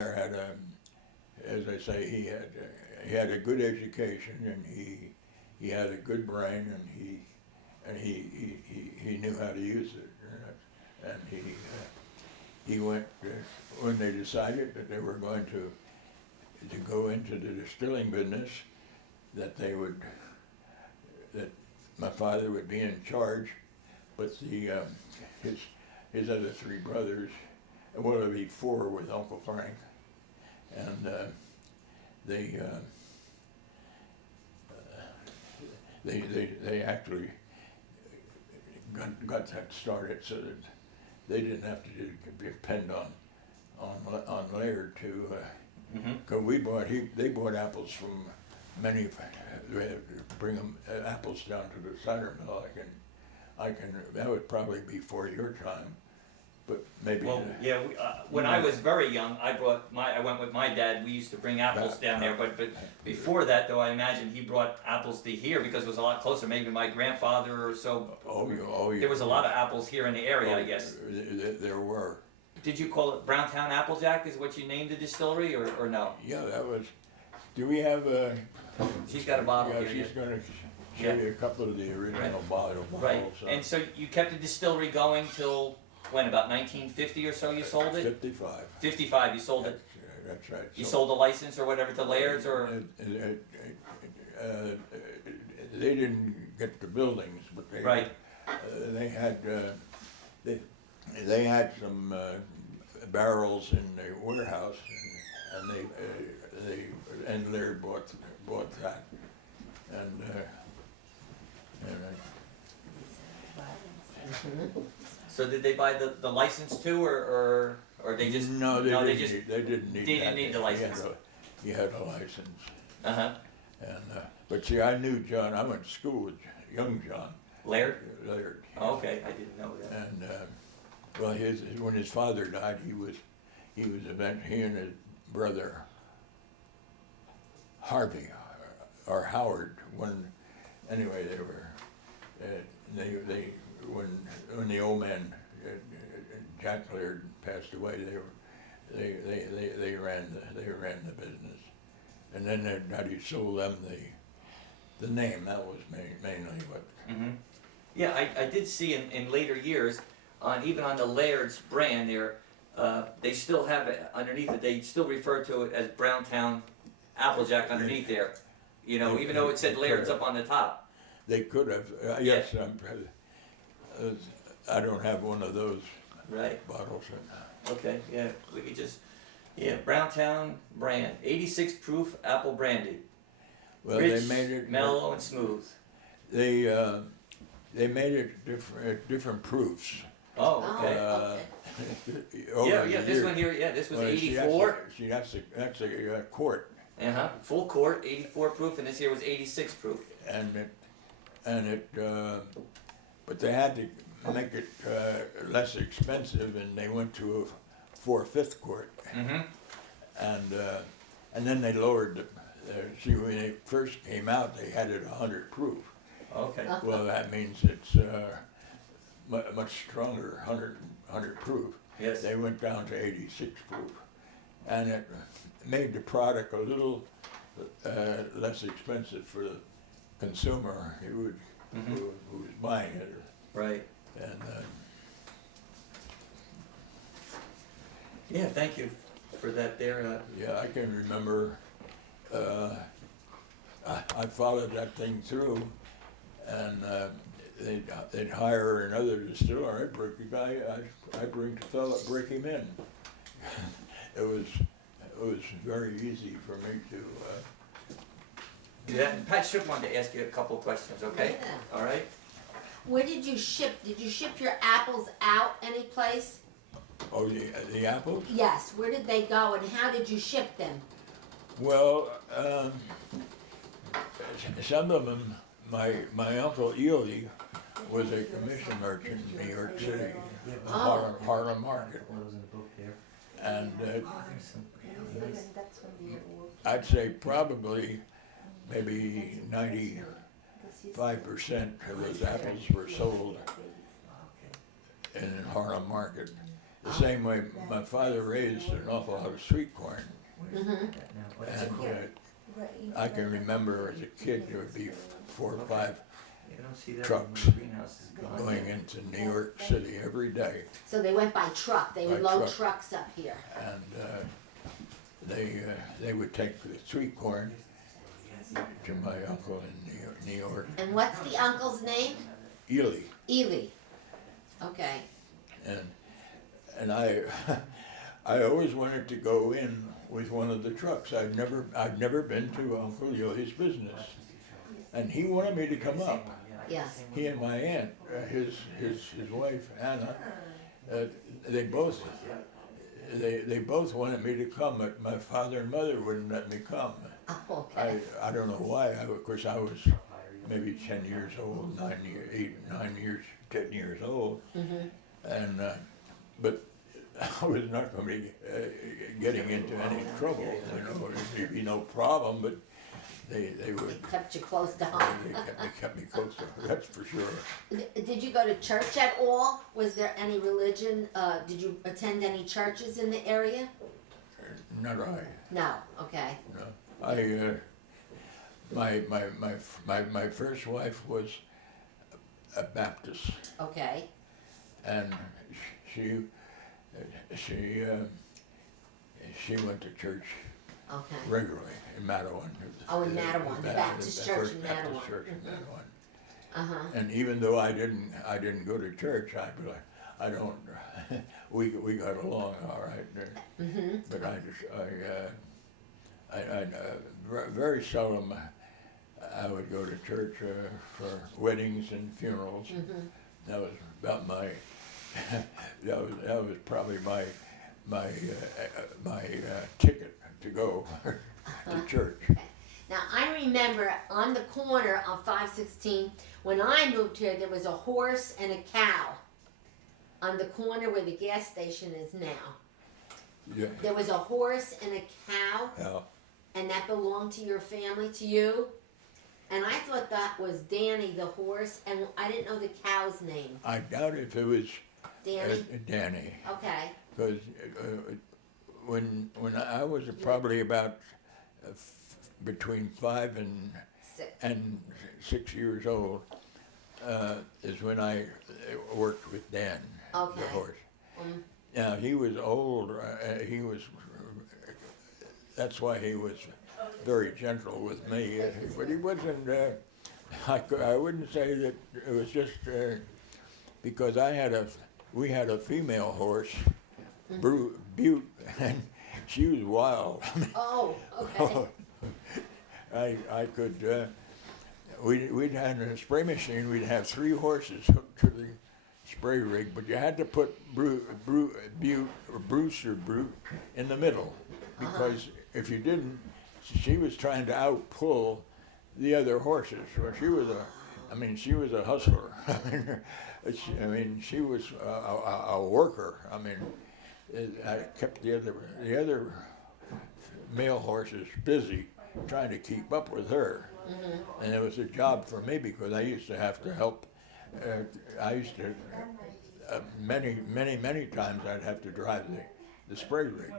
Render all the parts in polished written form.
had a, as I say, he had a good education, and he had a good brain, and he knew how to use it, and he went when they decided that they were going to go into the distilling business, that my father would be in charge, but his other three brothers, well, it'd be four with Uncle Frank, and they actually got that started so that they didn't have to depend on Laird to. Cause they bought apples from many. They had to bring them apples down to the cider mill. That would probably be before your time, but maybe. Well, yeah. When I was very young, I went with my dad. We used to bring apples down there. But before that, though, I imagine he brought apples to here because it was a lot closer. Maybe my grandfather or so. Oh, yeah. There was a lot of apples here in the area, I guess. There were. Did you call it Browntown Applejack? Is what you named the distillery, or no? Yeah, that was. Do we have a? She's got a bottle Yeah, here. she's going to show you a couple of the original bottles. Right. And so you kept the distillery going till when? About 1950 or so? You sold it. 55. 55. You sold it. That's right. You sold the license or whatever to Laird's, or they didn't get the buildings, but they right. They had they had some barrels in the warehouse, and Laird bought that, and So did they buy the license too, or they just no? They didn't need the license. He had a license. Uh-huh. And but see, I knew John. I went to school with young John Laird. Laird. Oh, okay, I didn't know that. And well, when his father died, he and his brother Harvey or Howard. Anyway, they were when the old man Jack Laird passed away, they ran the business, and then their daddy sold them the name. That was mainly what. Mm-hmm. Yeah, I did see in later years, even on the Laird's brand there, they still have it underneath it. They still refer to it as Browntown Applejack underneath there. You know, even though it said Laird's up on the top. They could have. Yes, I don't have one of those bottles. Okay, yeah, we could just, Browntown brand, 86 proof apple brandy. Well, Rich, they made it mellow and smooth. They made it different proofs. Oh, okay. Over this one here, this was 84. See, that's a quart. Full quart, 84 proof, and this here was 86 proof. But they had to make it less expensive, and they went to a 4/5 quart. Mm-hmm. And then they lowered see, when they first came out, they had it 100 proof. Okay. Well, that means it's much stronger, 100 proof. Yes. They went down to 86 proof, and it made the product a little less expensive for the consumer who was buying it. Right. And thank you for that there. yeah, I can remember. I followed that thing through, and they'd hire another distiller. I'd break the guy. I'd bring the fella, break him in. It was very easy for me to. Yeah, Pat Schuck wanted to ask you a couple of questions. Okay. Yeah. All right. Where did you ship? Did you ship your apples out any place? Oh, the apples? Yes. Where did they go, and how did you ship them? Well, some of them. My uncle Ely was a commission merchant in New York City, Harlem Market, and I'd say probably maybe 95% of those apples were sold in Harlem Market. the same way my father raised an awful lot of sweet corn. Mm-hmm. And I can remember as a kid, there would be 4 or 5 I don't see that trucks when the greenhouse is gone. going into New York City every day. So they went by truck, they would By load truck. trucks up here. And they would take the sweet corn to my uncle in New York, And what's the uncle's name? Ely. Ely. Okay. And I I always wanted to go in with one of the trucks. I'd never been to Uncle Ely's business, and he wanted me to come up. Yes. He and my aunt, his wife Anna, they both wanted me to come, but my father and mother wouldn't let me come. Oh, okay. I don't know why. Of course, I was maybe 10 years old, 10 years old, and but I was not going to be getting into any trouble. You know, there'd be no problem, but they would. Kept you close to home. They kept me close to her, that's for sure. Did you go to church at all? Was there any religion? Did you attend any churches in the area? Not I. No. Okay. No. My first wife was a Baptist, Okay. and she went to church Okay. regularly in Mattawan. Oh, in Mattawan, the Baptist church First in Baptist Mattawan. church in Mattawan. Uh-huh. And even though I didn't go to church, I'd be like, I don't. We got along all right. Mm-hmm. But very seldom I would go to church for weddings and funerals. Mm-hmm. That was about my. that was probably my ticket to go to church. Okay. Now, I remember on the corner of 516, when I moved here, there was a horse and a cow on the corner where the gas station is now. Yeah. There was a horse and a cow, Yeah. and that belonged to your family, to you. And I thought that was Danny the horse, and I didn't know the cow's name. I doubt if it was Danny? Danny, Okay. because when I was probably about between 5 Six. and 6 years old, is when I worked with Dan, Okay. the horse. Um, Now he was old. That's why he was very gentle with me. But he wasn't. I wouldn't say that it was just because we had a female horse, Butte, and she was wild. oh, okay. I could. We'd have a spray machine. We'd have 3 horses hooked to the spray rig, but you had to put Butte or Bruce or Brute in the middle, because if you didn't, she was trying to outpull the other horses. Well, she was a hustler. She was a worker. I kept the other male horses busy trying to keep up with her. Mm-hmm. And it was a job for me because I used to have to help. Many times I'd have to drive the spray rig,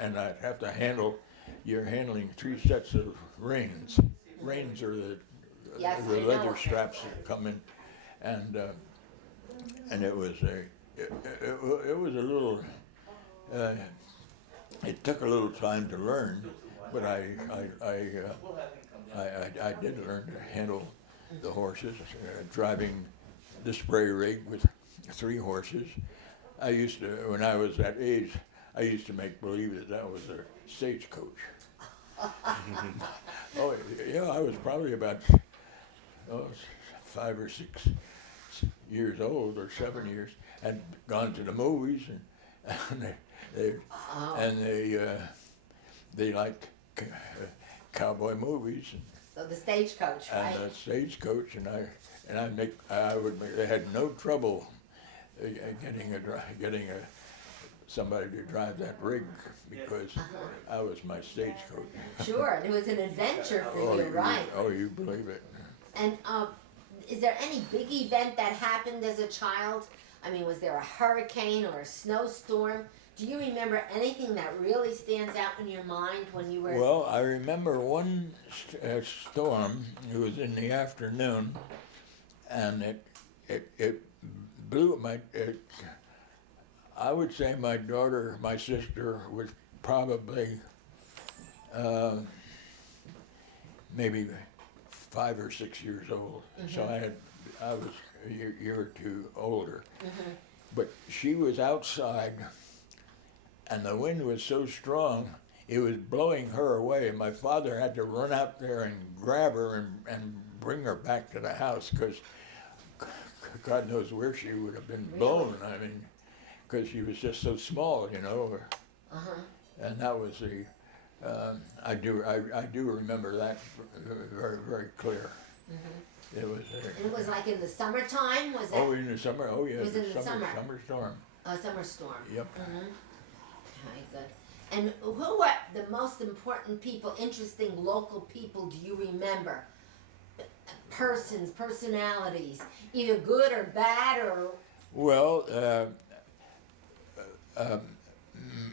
and I'd have to handle. You're handling 3 sets of reins. Reins are the leather straps that come in, and it was it was a little. It took a little time to learn, but I did learn to handle the horses, driving the spray rig with 3 horses. I used to, when I was that age, I used to make believe that was a stagecoach. Oh, yeah, I was probably about 5 or 6 years old, or 7 years, and gone to the movies, and they liked cowboy movies. So the stagecoach, right? And the stagecoach, they had no trouble getting somebody to drive that rig, because I was my stagecoach. Sure, it was an adventure for you, right? You believe it. And is there any big event that happened as a child I mean, was there a hurricane or a snowstorm? Do you remember anything that really stands out in your mind when you were? Well, I remember one storm. It was in the afternoon, and it blew my. I would say my sister was probably maybe 5 or 6 years old. So I was a year or two older. But she was outside, and the wind was so strong, it was blowing her away. My father had to run out there and grab her and bring her back to the house, because God knows where she would have been blown. I mean, because she was just so small, you know. And that was the, I do remember that very, very clear. It was. And it was like in the summertime, was it? Oh, in the summer. Oh, yeah. It was in the summer. Summer storm. A summer storm. Yep. Okay, good. And who were the most important people, interesting local people do you remember? Persons, personalities, either good or bad, or? Well,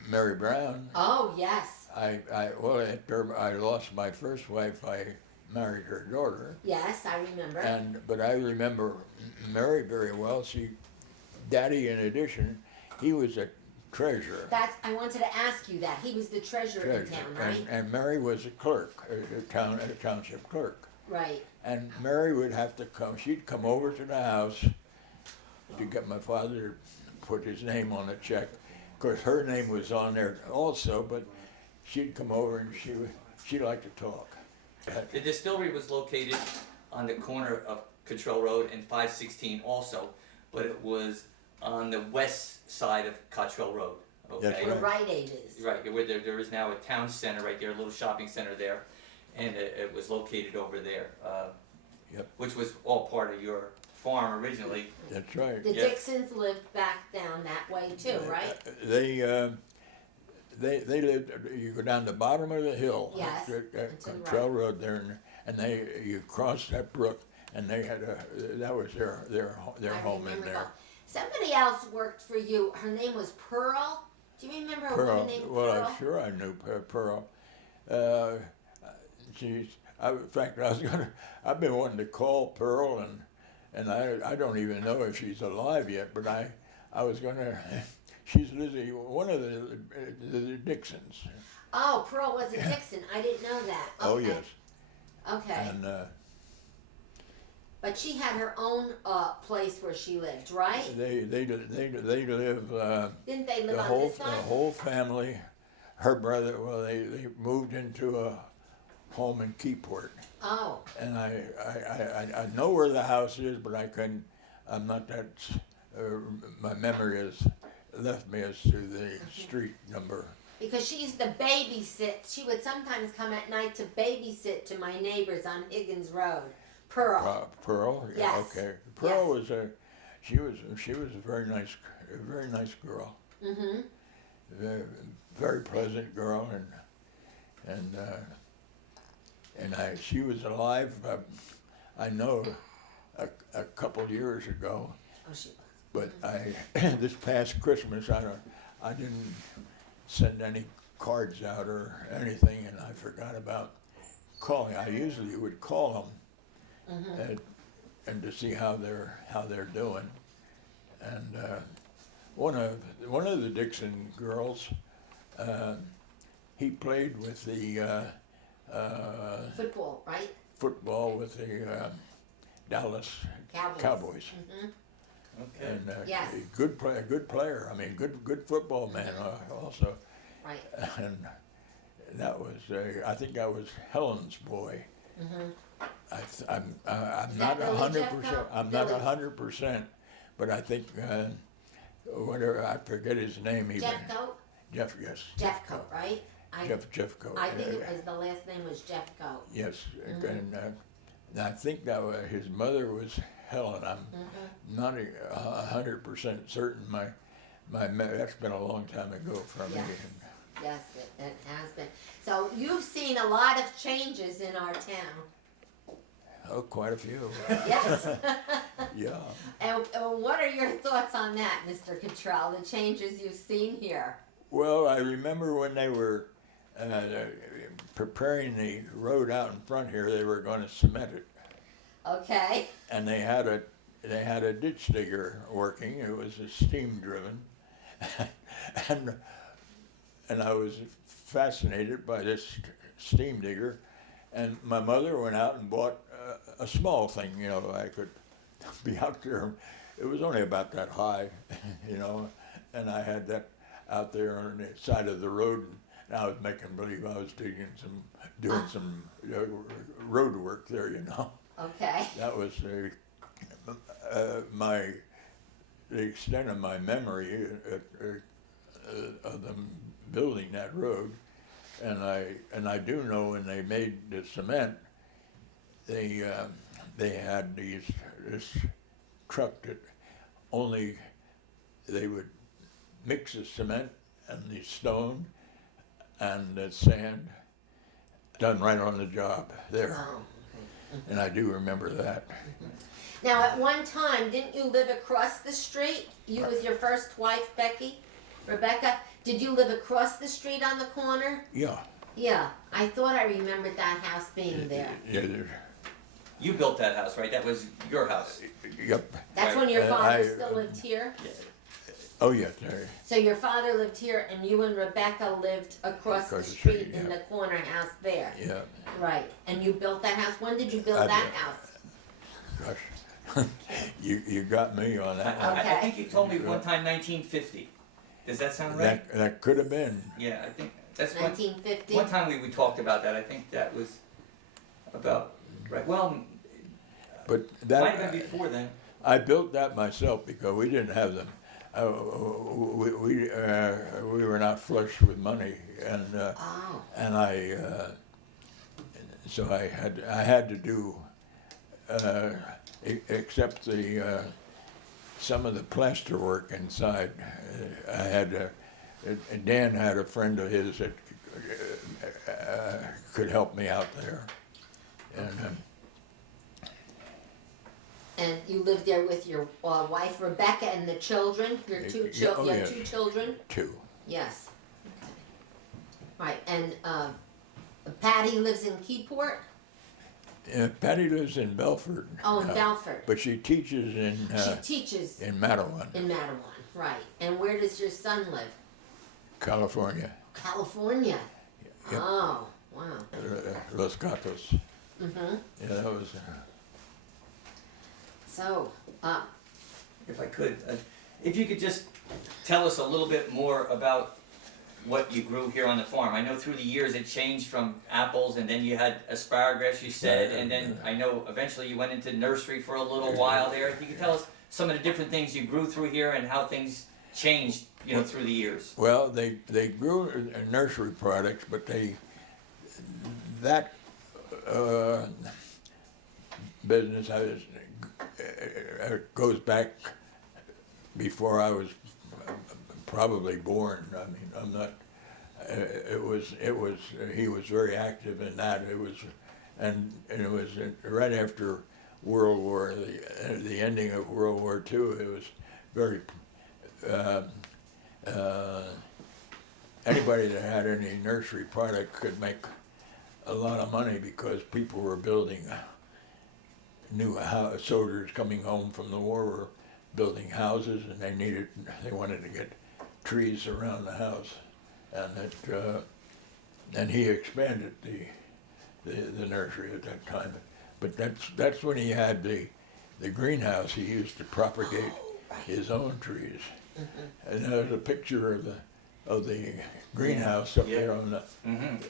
Mary Brown. Oh, yes. Well, after I lost my first wife, I married her daughter. Yes, I remember. But I remember Mary very well. Daddy, in addition, he was a treasurer. I wanted to ask you that. He was the treasurer in town, right? And Mary was a clerk, a township clerk. Right. And Mary would have to come. She'd come over to the house to get my father to put his name on a check. Of course, her name was on there also, but she'd come over and she liked to talk. The distillery was located on the corner of Cottrell Road and 516 also, but it was on the west side of Cottrell Road. Okay? That's Where Rite Aid is. Right, where there is now a town center right there, a little shopping center there, and it was located over there, Yep. which was all part of your farm originally. That's right. The Yes. Dixons lived back down that way too, right? They lived. You go down the bottom of the hill. Yes, At and to the Cottrell Road there, and you cross that brook, and they had that was their I home in remember there. that. Somebody else worked for you. Her name was Pearl. Do you remember a woman named Pearl? Well, I'm sure I knew Pearl. In fact, I've been wanting to call Pearl, and I don't even know if she's alive yet. But I was gonna. She's Lizzie, one of the Dixons. Oh, Pearl was a Dixon. I didn't know that. Okay. Oh yes. Okay. And but she had her own place where she lived, right? they live. Didn't they live The on whole this the side? whole family, her brother. Well, they moved into a home in Keyport, Oh, and I know where the house is, but I couldn't. I'm not that. My memory has left me as to the street number. because she used to babysit. She would sometimes come at night to babysit to my neighbors on Higgins Road. Pearl. Pearl. Yeah, Yes. okay. Pearl was she was a very nice girl. Mm-hmm. Very pleasant girl, and she was alive. I know a couple years ago. Oh, she was. But this past Christmas, I didn't send any cards out or anything, and I forgot about calling. I usually would call them and to see how they're doing. And one of the Dixon girls, he played with the Football, right? football with the Dallas Cowboys. Mm-hmm. Okay. And Yes. good player. I mean, good football man also. Right. And that was I think that was Helen's boy. Mm-hmm. I'm Is not that Billy 100%. Jeffcoat? I'm not Billy. 100%, but I think whatever, I forget his name even. Jeffcoat? Jeff, yes. Jeffcoat, right? Jeffcoat. I think it was the last name was Jeffcoat. Yes, and I think that his mother was Helen. I'm not 100% certain. That's been a long time ago for me. Yes. Yes, it has been. So you've seen a lot of changes in our town. Oh, quite a few. Yes. Yeah. And what are your thoughts on that, Mr. Cottrell, the changes you've seen here? Well, I remember when they were preparing the road out in front here, they were going to cement it, Okay. and they had a ditch digger working. It was a steam driven, and I was fascinated by this steam digger. And my mother went out and bought a small thing, you know, I could be out there. It was only about that high, you know, and I had that out there on the side of the road, and I was making believe I was doing some road work there, you know. Okay. That was the extent of my memory of them building that road. And I do know when they made the cement, they had this truck that only they would mix the cement and the stone and the sand, done right on the job there. Oh, okay. And I do remember that. Now, at one time, didn't you live across the street? You with your first wife, Rebecca? Did you live across the street on the corner? Yeah. Yeah, I thought I remembered that house being there. Yeah. You built that house, right? That was your house. Yep. That's Right. when your father I- still lived here? Oh, yeah. There. So your father lived here and you and Rebecca lived across the street in yeah. the corner house there? Yeah. Right, and you built that house? When did you build I that built- house? Gosh. you got me on that one. I Okay. think you told me one time 1950. Does that sound right? That could have been. Yeah, I think that's one 1950? one time we talked about that. I think that was about right. Well, But might have that been before then. I built that myself because we didn't have them. We were not flush with money, and Oh, so I had to do except some of the plaster work inside. I had Dan had a friend of his that could help me out there, and you lived there with your wife Rebecca and the children? Your two Yeah, children? oh, You have yes. 2 children? too. Yes. Okay. Right, and Patty lives in Keyport? Patty lives in Belford. Oh, in Belford. But she teaches She teaches in Madison, in Madison, right. And where does your son live? California. California? Yep. Oh, wow. Los Gatos. Mm-hmm. Yeah, that was. So, If I could, if you could just tell us a little bit more about what you grew here on the farm. I know through the years it changed from apples, and then you had asparagus, you said, and then I know eventually you went into nursery for a little while there. If you could tell us some of the different things you grew through here and how things changed, you know, through the years. Well, they grew nursery products, but that business goes back before I was probably born. I mean, I'm not. He was very active in that. And it was right after World War, the ending of World War II. It was very. Anybody that had any nursery product could make a lot of money because people were building soldiers coming home from the war were building houses, and they wanted to get trees around the house, and he expanded the nursery at that time. But that's when he had the greenhouse he used to propagate his own trees. Mm-hmm. And there's a picture of the greenhouse up there on the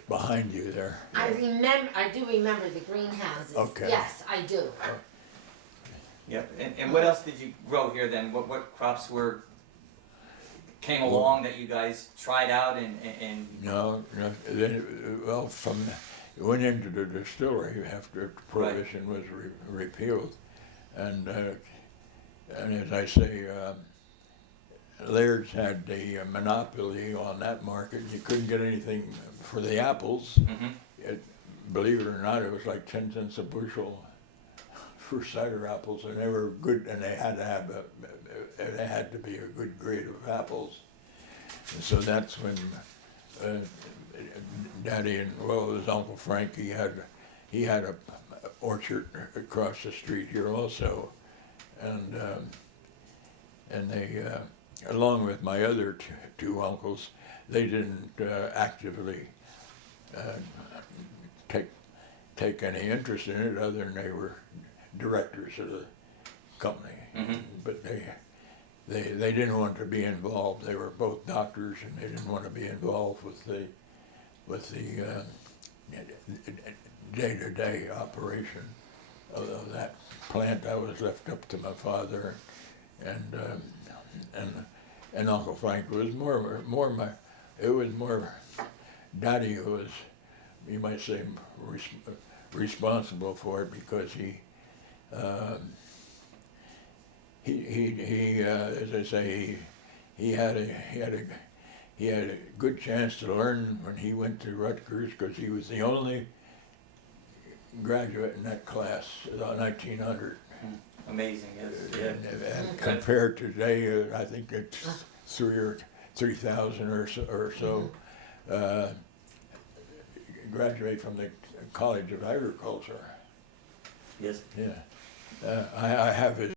behind you there. I do remember the greenhouses. Okay. Yes, I do. Yep. And what else did you grow here then? What crops came along that you guys tried out and No. Then, well, went into the distillery after prohibition was repealed, and as I say, Laird's had the monopoly on that market. You couldn't get anything for the apples. Believe it or not, it was like 10 cents a bushel first cider apples, and they were good, and they had to have they had to be a good grade of apples. And so that's when Daddy and, well, his Uncle Frank, he had a orchard across the street here also, and they, along with my other two uncles, they didn't actively take any interest in it, other than they were directors of the company. Mm-hmm. But they didn't want to be involved. They were both doctors, and they didn't want to be involved with the day-to-day operation of that plant. That was left up to my father, and Uncle Frank was more my. It was more Daddy who was, you might say, responsible for it, because he as I say, he had a good chance to learn when he went to Rutgers, because he was the only graduate in that class, 1900. Amazing, yes. Yeah. And compared to today, I think it's 3,000 or so graduate from the College of Agriculture. Yes. Yeah, I have his